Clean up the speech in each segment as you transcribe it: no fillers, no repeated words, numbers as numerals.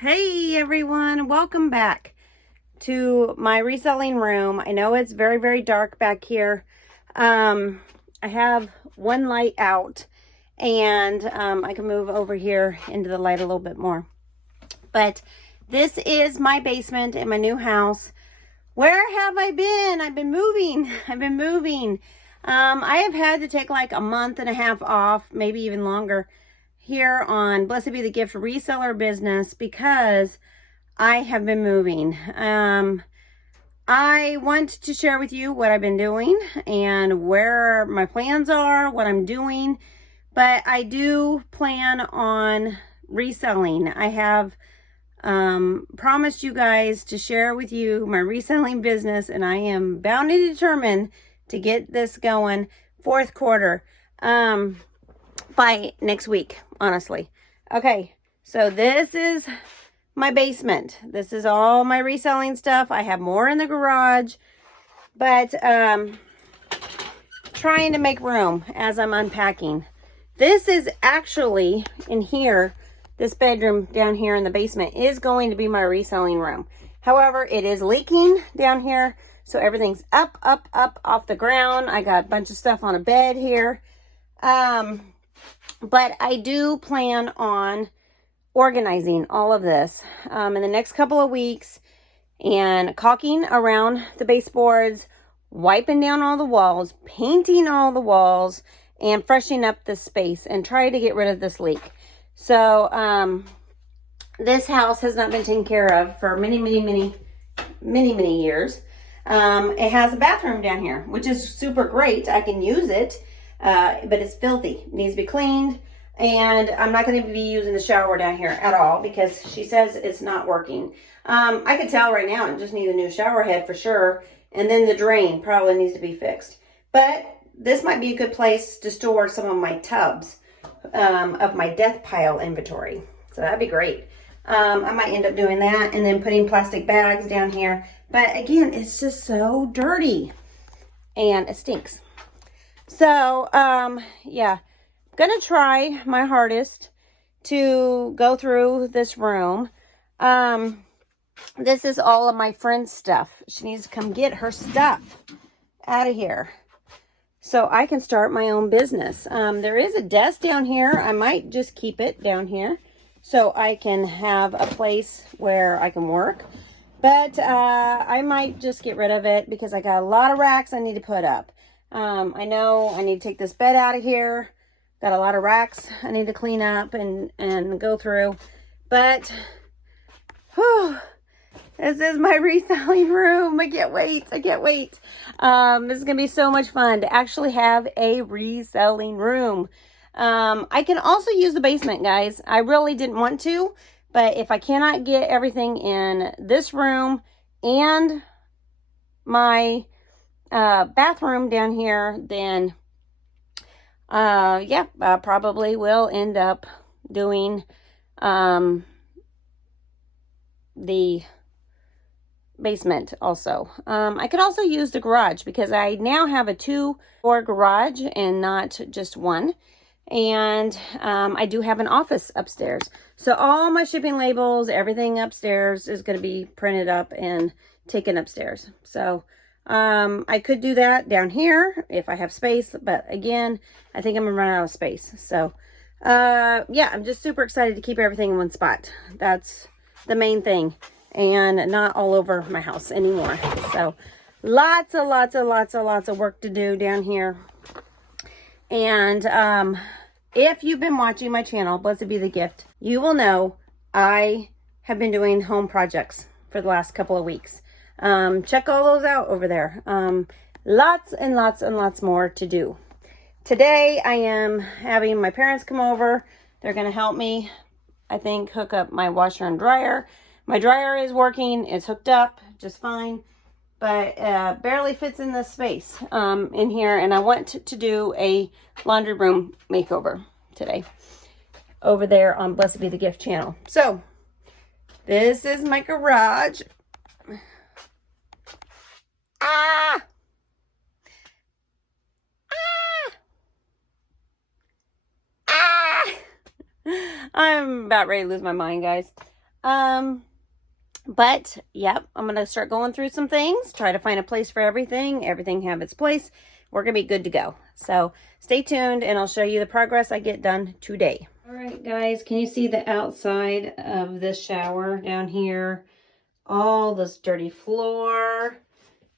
Hey everyone, welcome back to my reselling room. I know it's very, very dark back here. I have one light out and I can move over here into the light a little bit more. But this is my basement in my new house. Where have I been? I've been moving. I have had to take like a month and a half off, maybe even longer, here on Blessed Be the Gift reseller business because I have been moving. I want to share with you what I've been doing and where my plans are, what I'm doing, but I do plan on reselling. I have promised you guys to share with you my reselling business, and I am bound and determined to get this going fourth quarter by next week, honestly. Okay, so this is my basement. This is all my reselling stuff. I have more in the garage, but trying to make room as I'm unpacking. This is actually in here. This bedroom down here in the basement is going to be my reselling room. However, it is leaking down here, so everything's up off the ground. I got a bunch of stuff on a bed here. But I do plan on organizing all of this in the next couple of weeks and caulking around the baseboards, wiping down all the walls, painting all the walls, and freshening up the space and try to get rid of this leak. So this house has not been taken care of for many years. It has a bathroom down here, which is super great. I can use it, but it's filthy. It needs to be cleaned, and I'm not going to be using the shower down here at all because she says it's not working. I can tell right now it just needs a new shower head for sure, and then the drain probably needs to be fixed. But this might be a good place to store some of my tubs of my death pile inventory. So that'd be great. I might end up doing that and then putting plastic bags down here. But again, it's just so dirty and it stinks. So, yeah, gonna try my hardest to go through this room. This is all of my friend's stuff. She needs to come get her stuff out of here so I can start my own business. There is a desk down here. I might just keep it down here so I can have a place where I can work. But I might just get rid of it because I got a lot of racks I need to put up. I know I need to take this bed out of here. Got a lot of racks I need to clean up and go through. But, whew, this is my reselling room. I can't wait. This is going to be so much fun to actually have a reselling room. I can also use the basement, guys. I really didn't want to, but if I cannot get everything in this room and my bathroom down here, then yeah, I probably will end up doing the basement also. I could also use the garage because I now have a 2-door garage and not just one. And I do have an office upstairs. So all my shipping labels, everything upstairs is going to be printed up and taken upstairs. So I could do that down here if I have space. But again, I think I'm going to run out of space. So yeah, I'm just super excited to keep everything in one spot. That's the main thing. And not all over my house anymore. So lots of work to do down here. And if you've been watching my channel, Blessed Be the Gift, you will know I have been doing home projects for the last couple of weeks. Check all those out over there. Lots and lots more to do. Today I am having my parents come over. They're going to help me, I think, hook up my washer and dryer. My dryer is working. It's hooked up just fine, but barely fits in this space in here. And I want to do a laundry room makeover today over there on Blessed Be the Gift channel. So this is my garage. I'm about ready to lose my mind, guys. But yep, I'm going to start going through some things, try to find a place for everything have its place. We're going to be good to go. So stay tuned and I'll show you the progress I get done today. All right, guys, can you see the outside of this shower down here? All this dirty floor,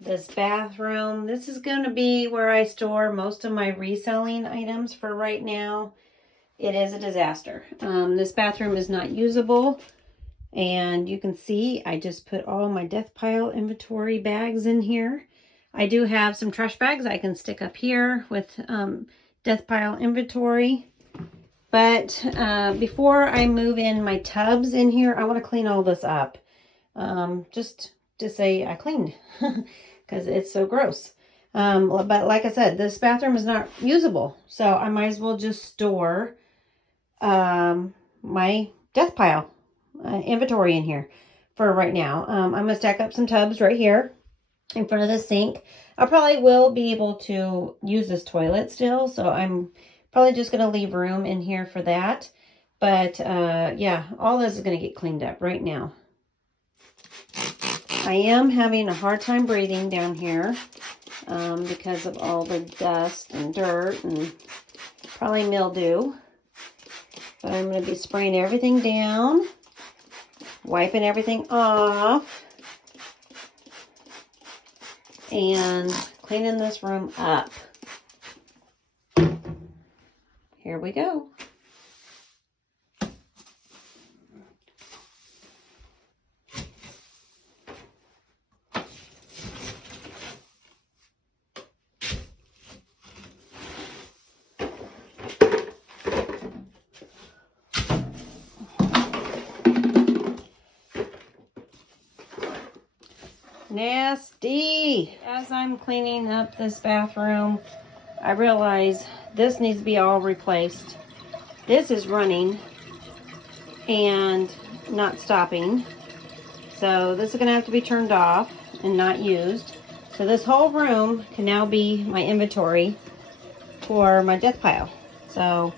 this bathroom. This is going to be where I store most of my reselling items for right now. It is a disaster. This bathroom is not usable. And you can see I just put all my death pile inventory bags in here. I do have some trash bags I can stick up here with death pile inventory. But before I move in my tubs in here, I want to clean all this up. Just to say I cleaned because it's so gross. But like I said, this bathroom is not usable. So I might as well just store my death pile inventory in here for right now. I'm going to stack up some tubs right here in front of the sink. I probably will be able to use this toilet still, so I'm probably just going to leave room in here for that. But yeah, all this is going to get cleaned up right now. I am having a hard time breathing down here because of all the dust and dirt and probably mildew. But I'm going to be spraying everything down, wiping everything off, and cleaning this room up. Here we go. Nasty. As I'm cleaning up this bathroom, I realize this needs to be all replaced. This is running and not stopping. So this is going to have to be turned off and not used. So this whole room can now be my inventory for my death pile. So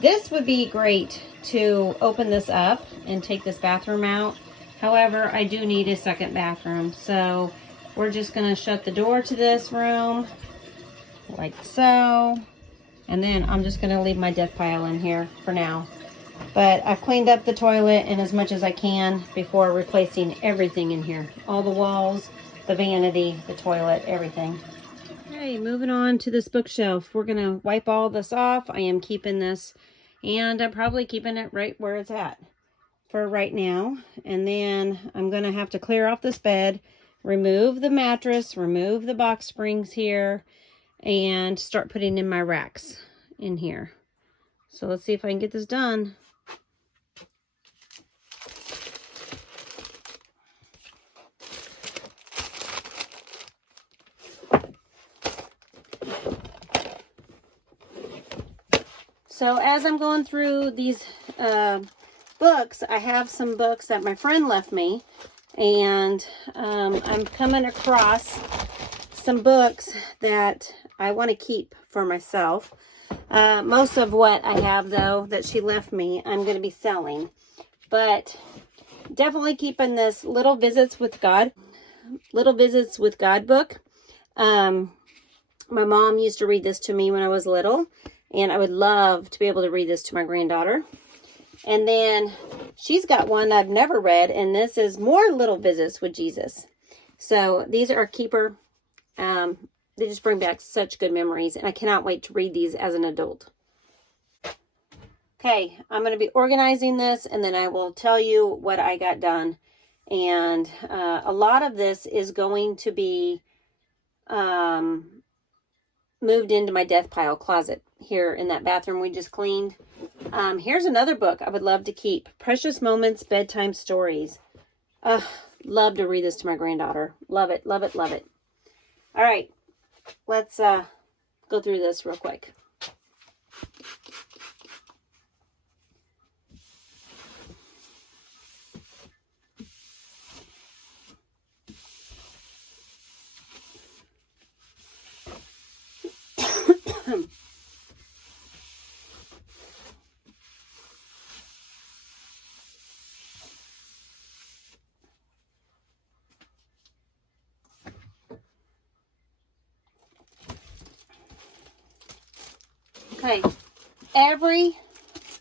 this would be great to open this up and take this bathroom out. However, I do need a second bathroom. So we're just going to shut the door to this room like so. And then I'm just going to leave my death pile in here for now. But I've cleaned up the toilet and as much as I can before replacing everything in here. All the walls, the vanity, the toilet, everything. Okay, moving on to this bookshelf. We're going to wipe all this off. I am keeping this, and I'm probably keeping it right where it's at for right now. And then I'm going to have to clear off this bed, remove the mattress, remove the box springs here, and start putting in my racks in here. So let's see if I can get this done. So as I'm going through these books, I have some books that my friend left me, and I'm coming across some books that I want to keep for myself. Most of what I have, though, that she left me, I'm going to be selling. But definitely keeping this Little Visits with God book. My mom used to read this to me when I was little, and I would love to be able to read this to my granddaughter. And then she's got one I've never read, and this is More Little Visits with Jesus. So these are a keeper. They just bring back such good memories, and I cannot wait to read these as an adult. Okay, I'm going to be organizing this, and then I will tell you what I got done. And a lot of this is going to be moved into my death pile closet here in that bathroom we just cleaned. Here's another book I would love to keep. Precious Moments Bedtime Stories. Love to read this to my granddaughter. Love it, love it, love it. All right, let's go through this real quick. Okay, every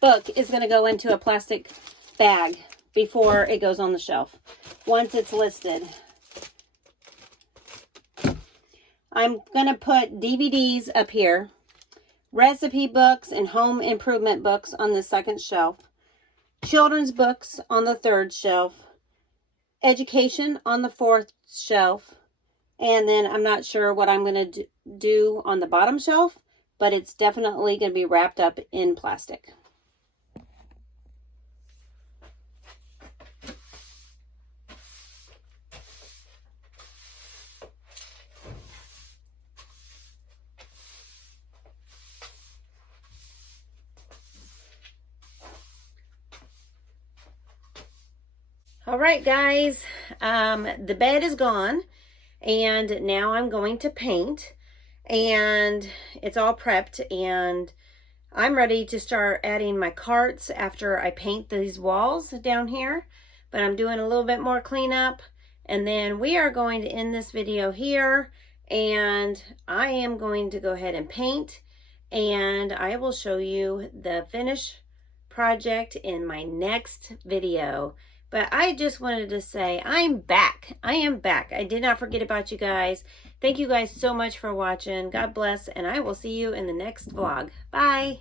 book is going to go into a plastic bag before it goes on the shelf, once it's listed. I'm going to put DVDs up here, recipe books and home improvement books on the second shelf, children's books on the third shelf, education on the fourth shelf, and then I'm not sure what I'm going to do on the bottom shelf, but it's definitely going to be wrapped up in plastic. All right, guys, the bed is gone, and now I'm going to paint, and it's all prepped, and I'm ready to start adding my carts after I paint these walls down here, but I'm doing a little bit more cleanup, and then we are going to end this video here, and I am going to go ahead and paint, and I will show you the finished project in my next video. But I just wanted to say I'm back. I am back. I did not forget about you guys. Thank you guys so much for watching. God bless, and I will see you in the next vlog. Bye.